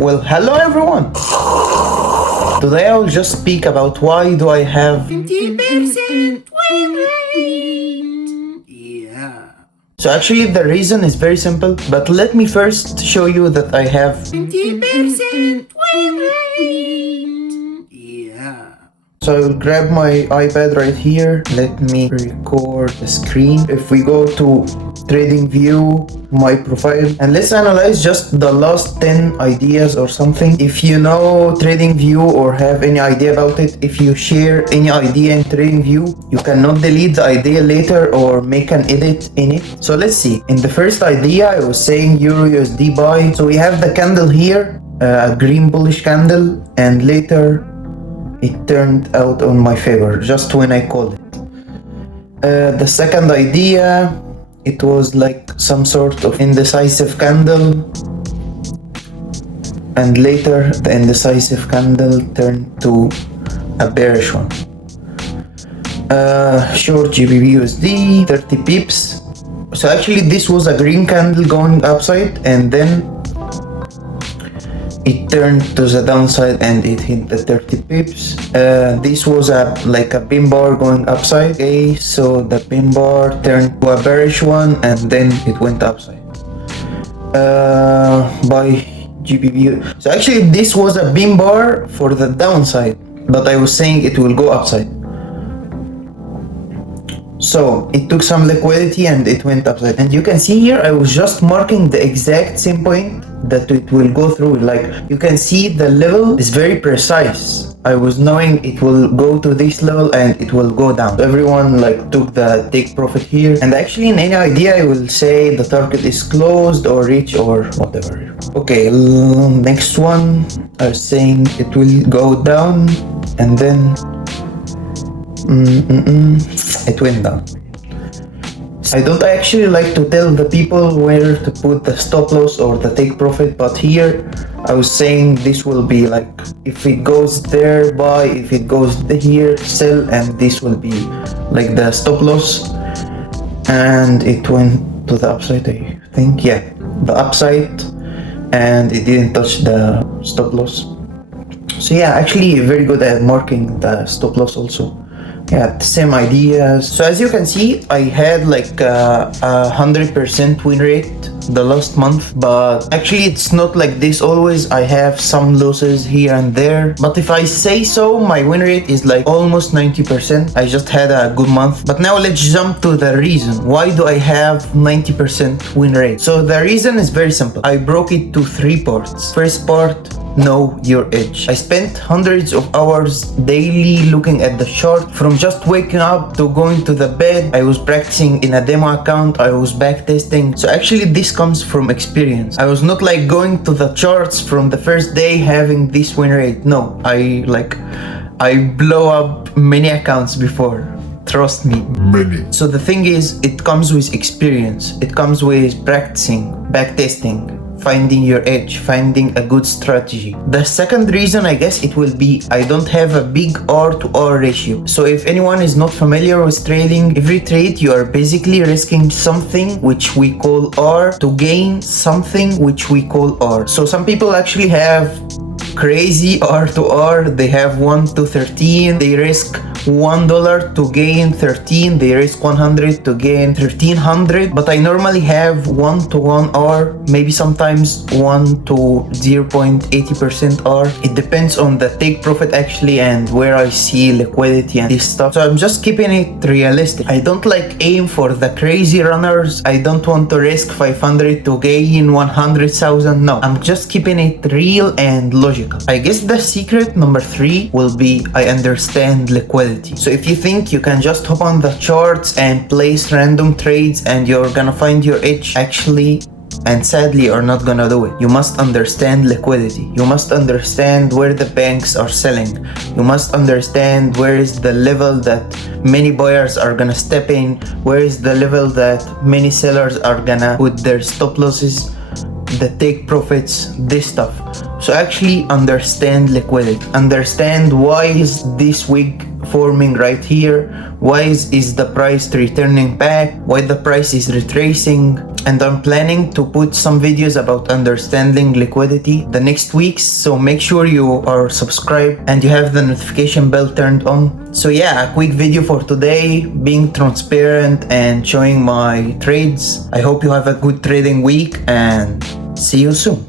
Well, hello everyone! Today I will just speak about why do I have 50% win rate. Yeah. So actually the reason is very simple, but let me first show you that I have 50% win rate. Yeah. So I will grab my iPad right here. Let me record the screen. If we go to trading view, my profile, and let's analyze just the last 10 ideas or something. If you know trading view or have any idea about it, if you share any idea in trading view, you cannot delete the idea later or make an edit in it. So let's see. In the first idea, I was saying Euro USD buy. So we have the candle here, a green bullish candle, and later it turned out on my favor just when I called it. The second idea, it was like some sort of indecisive candle, and later the indecisive candle turned to a bearish one. Short GBP USD 30 pips. So actually this was a green candle going upside, and then it turned to the downside and it hit the 30 pips. This was like a pin bar going upside. Okay, so the pin bar turned to a bearish one and then it went upside. By GBP. So actually this was a pin bar for the downside, but I was saying it will go upside. So it took some liquidity and it went upside, and you can see here I was just marking the exact same point that it will go through. Like you can see the level is very precise. I was knowing it will go to this level and it will go down. So everyone like took the take profit here, and actually in any idea I will say the target is closed or reach or whatever. Okay, next one I was saying it will go down and then it went down. I don't actually like to tell the people where to put the stop loss or the take profit, but here I was saying this will be like, if it goes there, buy, if it goes here, sell, and this will be like the stop loss. And it went to the upside, I think, yeah, the upside, and it didn't touch the stop loss. So yeah, actually very good at marking the stop loss also. Yeah, the same ideas. So as you can see, I had like a 100% win rate the last month, but actually it's not like this always. I have some losses here and there, but if I say so, my win rate is like almost 90%. I just had a good month. But now let's jump to the reason. Why do I have 90% win rate? So the reason is very simple. I broke it to 3 parts. First part, know your edge. I spent hundreds of hours daily looking at the chart. From just waking up to going to the bed, I was practicing in a demo account. I was back testing. So actually this comes from experience. I was not like going to the charts from the first day having this win rate. No, I blow up many accounts before. Trust me. Many. So the thing is, it comes with experience. It comes with practicing, back testing, finding your edge, finding a good strategy. The second reason, I guess, it will be I don't have a big R to R ratio. So if anyone is not familiar with trading, every trade you are basically risking something which we call R to gain something which we call R. So some people actually have crazy R to R. They have 1 to 13. They risk $1 to gain 13. They risk 100 to gain 1300. But I normally have 1 to 1 R, maybe sometimes 1 to 0.80% R. It depends on the take profit actually and where I see liquidity and this stuff. So I'm just keeping it realistic. I don't like aim for the crazy runners. I don't want to risk 500 to gain 100,000. No, I'm just keeping it real and logical. I guess the secret number 3 will be I understand liquidity. So if you think you can just hop on the charts and place random trades and you're gonna find your edge, actually and sadly you're not gonna do it. You must understand liquidity. You must understand where the banks are selling. You must understand where is the level that many buyers are gonna step in, where is the level that many sellers are gonna put their stop losses, the take profits, this stuff. So actually understand liquidity. Understand why is this week forming right here, why is the price returning back, why the price is retracing. And I'm planning to put some videos about understanding liquidity the next weeks, so make sure you are subscribed and you have the notification bell turned on. So yeah, a quick video for today, being transparent and showing my trades. I hope you have a good trading week and see you soon.